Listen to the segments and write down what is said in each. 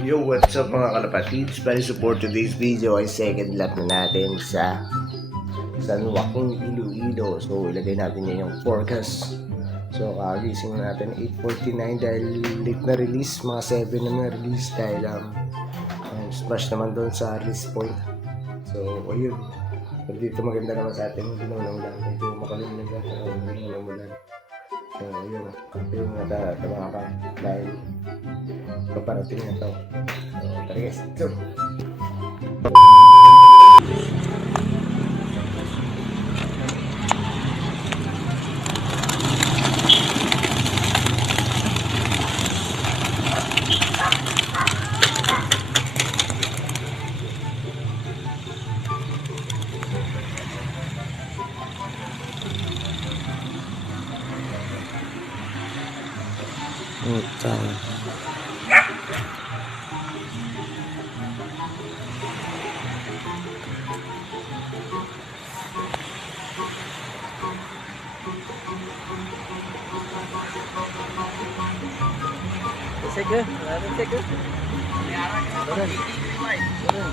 Yo, what's up mga kalapatids? Para support today's video ay second lap na natin sa San Joaquin, Iloilo. So, ilagay natin yan yung forecast. So, kagising natin 8:49 dahil late na release. Mga 7 na may release dahil smash naman doon sa release point. So, ayun. Pag dito maganda naman sa atin, hindi naman lang. Medyo makalimlim lang pero hindi naman lang. So, ayun. Yung natatama ka dahil paparating na ito. So, tara guys, go! Utang. Sige, sige. Turun. Turun.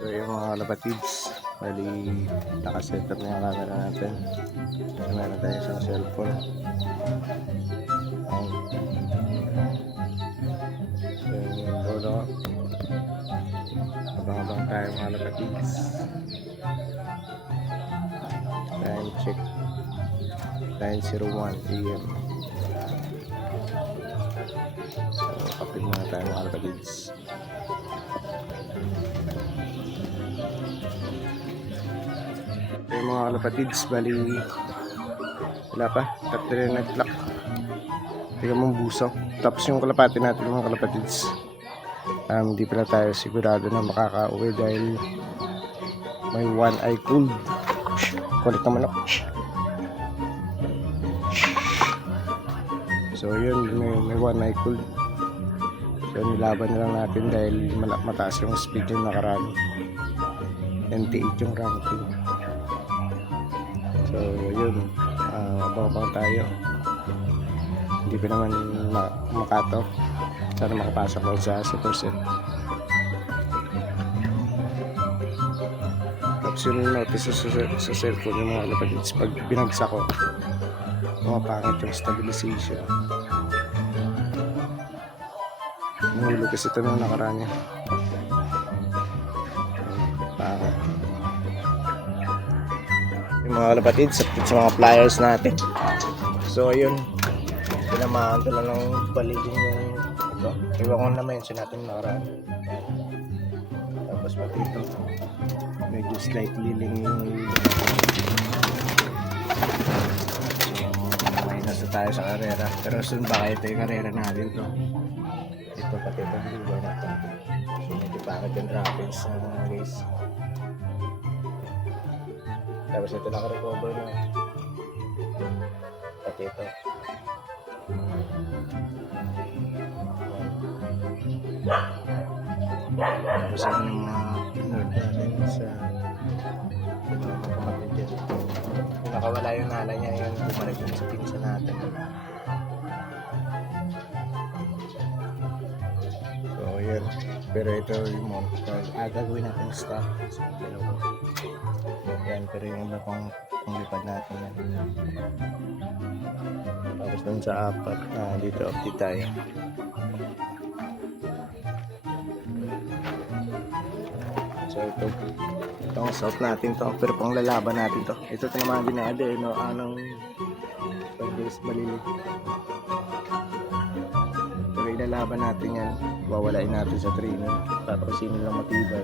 So yung mga kalapatids, bali nakaset up na yung camera natin. So meron tayo isang cellphone. Ayan. So yung dulo. Abang-abang tayo mga kalapatids. Time check 9:01 AM. So kapit muna tayo mga kalapatids. Yung mga kalapatids, bali wala pa, tatlo na nag-clock. Tingnan mong buso. Tapos yung kalapati natin mga kalapatids, hindi pala tayo sigurado na makaka-uwi dahil may one eye cold. Kulit naman ako. So yun, may one eye cold. So nilaban na lang natin dahil mataas yung speed yung nakaraan. 98 yung ranking. So yun, abang-abang tayo. Hindi pa naman makato. Sana makapasok ako sa 1%. Tapos yun yung notice sa cellphone yung mga kalapatids. Pag binagsak ko, pangit yung stabilization. Nahulog kasi ito nung nakaraan niya. Pangit. Yung mga kalapatids sa mga pliers natin. So ayun, pinamahan ko lang ng baligin yung ito. Iwan ko na mention natin nakaraan. Tapos pati ito, medyo slightly ling yung minus na tayo sa karera. Pero soon baka ito yung karera natin to. Ito pati ito yung na ito. So medyo pangit yung droppings guys. Tapos ito naka-recover na. Pati ito. Tapos ano yung mga pinord natin sa mga kapatid dyan. Kung nakawala yung nala niya, yun bumalik yung sa pinsa natin. So yun. Pero ito yung mga gagawin natin stock. So, dalawa. Yan, pero yung iba pang lipad natin yan. Tapos dun sa apat, dito update tayo. So ito, itong suot natin to, pero pang lalaban natin to. Ito naman din na no, anong pag-base balilig. Pero ilalaban natin yan, wawalain natin sa training, tapos yun lang matibay.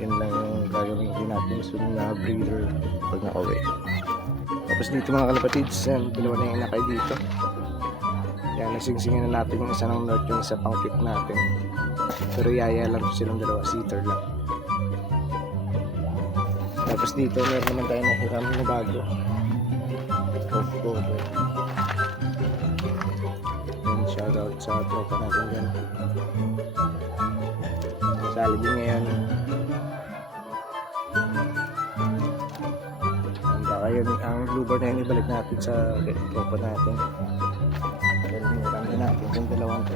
Yan lang yung gagawin din natin, sunod na breeder pag nakauwi. Tapos dito mga kalapatids, yan, dalawa na yung inakay dito. Yan, nasingsingin na natin yung isa ng north, yung isa pang tip natin. Pero yaya lang silang dalawa, seater lang. Tapos dito meron naman tayo na hiram na bago, off cover. Yan, shoutout sa tropa natin dyan. Sali din ngayon. Baka yun ang blue bar na yun, ibalik natin sa tropa natin. Pero hiram na natin yung dalawang to.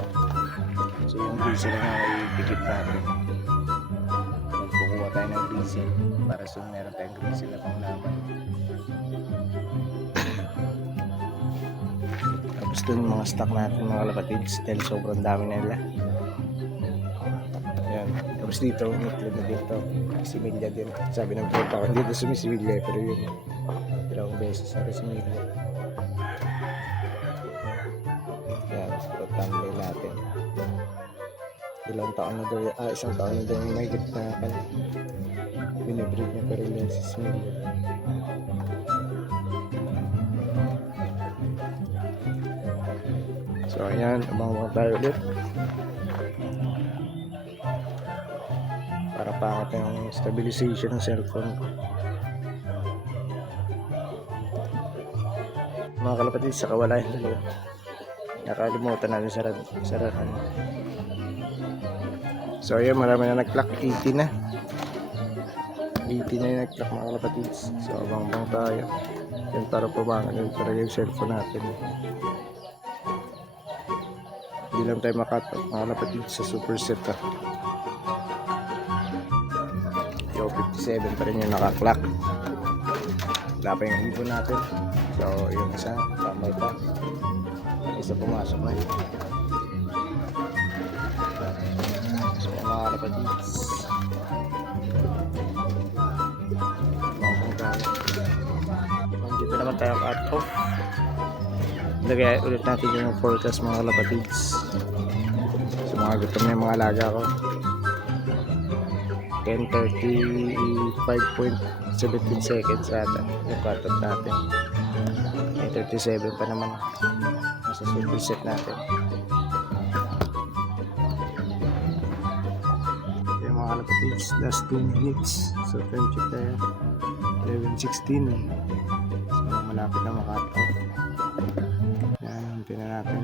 So yung diesel na ipikit natin. Magkukuha tayo ng diesel para so meron tayong diesel na pang laban. Tapos dun yung mga stock natin mga kalapatids dahil sobrang dami na nila. Ayan. Tapos dito, umitlog na dito. Similya din. Sabi ng tropa ko, dito sumisimilya pero yun. Dalawang beses sa similya. Ayan, so tambay natin. Ilang taon na daw, isang taon na daw yung may gitna na binibreed niya pero yung si Smith. So ayan, abang tayo ulit para pangat yung stabilization ng cellphone ko. Mga kalapatid, sa kawala yung dalawa, nakalimutan natin sarahan. So ayan, marami na nag-clock, 80 na. 80 na yung nag-clock mga kalapatids. So abang tayo. Yan para pabangan yung talaga yung cellphone natin. Hindi lang tayo makatok mga kalapatids sa superset ha. Yo, 57 pa rin yung naka-clock. Wala pa yung ibon natin. So yung isa, tambay pa. Isa pumasok na yun. So mga kalapatids, dito naman tayo cut off. Lagay ulit natin yung forecast mga kalapatids. So mga gutom na yung mga alaga ko. 10:35.17 seconds ata yung cut off natin. 37 pa naman sa superset natin. Yung mga kalapatids, last 2 minutes. So time check tayo 11:16. So malapit na makat off. Yan, hintin na natin.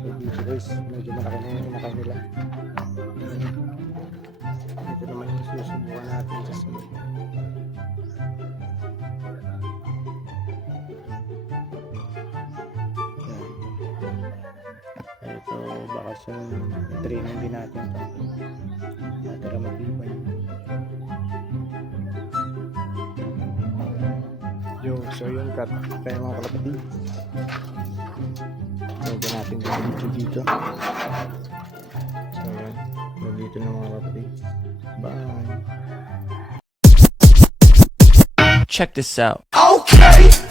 So dito guys, medyo malaki na yung inakay nila. Ito naman yung susubukan natin sa sunod. Ito bakasyon, training din natin ito. Natara matibay. So yun, cut tayo mga kalapatid. Huwag natin dito. So yun, nandito na mga kalapatid. Bye! Check this out. Okay.